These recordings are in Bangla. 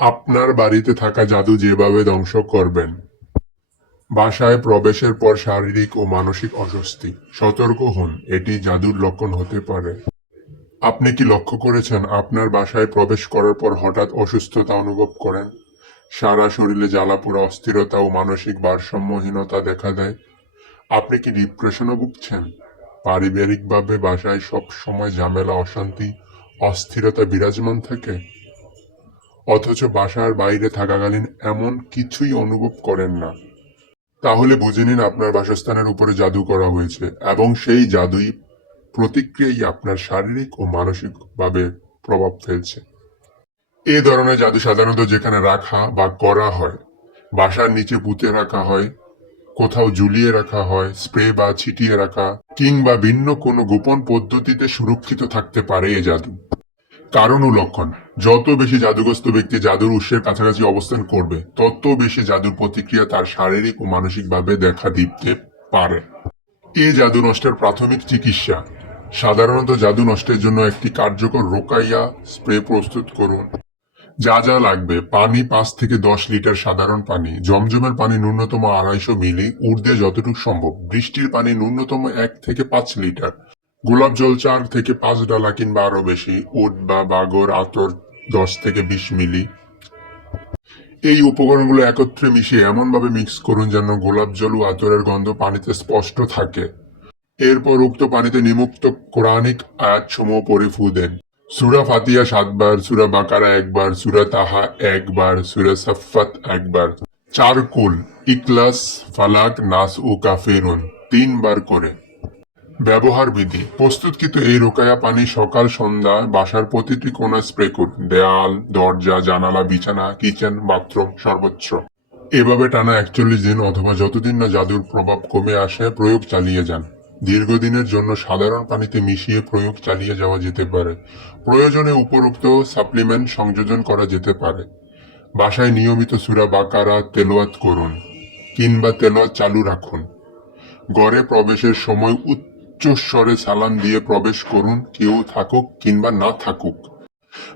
আপনার বাড়িতে থাকা জাদু যেভাবে ধ্বংস করবেন। বাসায় প্রবেশের পর শারীরিক ও মানসিক অস্বস্তি। সতর্ক হন, এটি জাদুর লক্ষণ হতে পারে। আপনি কি লক্ষ্য করেছেন, আপনার বাসায় প্রবেশ করার পর হঠাৎ অসুস্থতা অনুভব করেন? সারা শরীরে জ্বালাপোড়া, অস্থিরতা ও মানসিক ভারসাম্যহীনতা দেখা দেয়। আপনি কি ডিপ্রেশনে ভুগছেন? পারিবারিকভাবে বাসায় সব সময় ঝামেলা, অশান্তি, অস্থিরতা বিরাজমান থাকে। অথচ বাসার বাইরে থাকাকালীন এমন কিছুই অনুভব করেন না। তাহলে বুঝে নিন আপনার বাসস্থানের উপরে জাদু করা হয়েছে এবং সেই জাদুই প্রতিক্রিয়াই আপনার শারীরিক ও মানসিকভাবে প্রভাব ফেলছে। এ ধরনের জাদু সাধারণত যেখানে রাখা বা করা হয়, বাসার নিচে পুঁতে রাখা হয়, কোথাও ঝুলিয়ে রাখা হয়, স্প্রে বা ছিটিয়ে রাখা, কিংবা ভিন্ন কোনো গোপন পদ্ধতিতে সুরক্ষিত থাকতে পারে এ জাদু। কারণ ও লক্ষণ। যত বেশি জাদুগ্রস্ত ব্যক্তি জাদুর উৎসের কাছাকাছি অবস্থান করবে, তত বেশি জাদুর প্রতিক্রিয়া তার শারীরিক ও মানসিকভাবে দেখা দিতে পারে। এ জাদু নষ্টের প্রাথমিক চিকিৎসা। সাধারণত জাদু নষ্টের জন্য একটি কার্যকর রোকাইয়া স্প্রে প্রস্তুত করুন। যা যা লাগবে, পানি পাঁচ থেকে দশ লিটার সাধারণ পানি, জমজমের পানি ন্যূনতম আড়াইশো মিলি, ঊর্ধ্বে যতটুকু সম্ভব। বৃষ্টির পানি ন্যূনতম এক থেকে পাঁচ লিটার। গোলাপ জল চার থেকে পাঁচ ডালা কিংবা আরও বেশি, উট বা বাগর আতর দশ থেকে বিশ মিলি। এই উপকরণগুলো একত্রে মিশিয়ে এমনভাবে মিক্স করুন যেন গোলাপ জল ও আতরের গন্ধ পানিতে স্পষ্ট থাকে। এরপর উক্ত পানিতে নিমুক্ত কোরআনিক আয়াতসমূহ পরে ফু দেন। সুরা ফাতিয়া সাতবার, সুরা বাকারা একবার, সুরা তাহা একবার, সুরা সাফাত একবার। চার কুল ইকলাস ফালাক, নাস ও কাফেরুন তিনবার করে। ব্যবহার বিধি। প্রস্তুতকৃত এই রোকায়া পানি সকাল, সন্ধ্যা, বাসার প্রতিটি কোণা স্প্রে করুন। দেয়াল, দরজা, জানালা, বিছানা, কিচেন, বাথরুম সর্বোচ্চ এভাবে টানা একচল্লিশ দিন অথবা যতদিন না জাদুর প্রভাব কমে আসে, প্রয়োগ চালিয়ে যান। দীর্ঘদিনের জন্য সাধারণ পানিতে মিশিয়ে প্রয়োগ চালিয়ে যাওয়া যেতে পারে। প্রয়োজনে উপরোক্ত সাপ্লিমেন্ট সংযোজন করা যেতে পারে। বাসায় নিয়মিত সুরা বাকারা তেলোয়াত করুন কিংবা তেলোয়াত চালু রাখুন। গড়ে প্রবেশের সময় উচ্চ স্বরে সালাম দিয়ে প্রবেশ করুন, কেউ থাকুক কিংবা না থাকুক।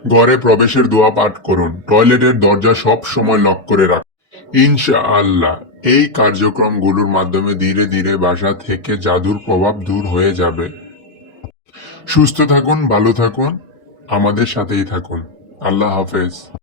ঘরে প্রবেশের দোয়া পাঠ করুন, টয়লেটের দরজা সব সময় লক করে রাখুন। ইনশা আল্লাহ এই কার্যক্রমগুলোর মাধ্যমে ধীরে ধীরে বাসা থেকে জাদুর প্রভাব দূর হয়ে যাবে। সুস্থ থাকুন, ভালো থাকুন, আমাদের সাথেই থাকুন। আল্লাহ হাফেজ।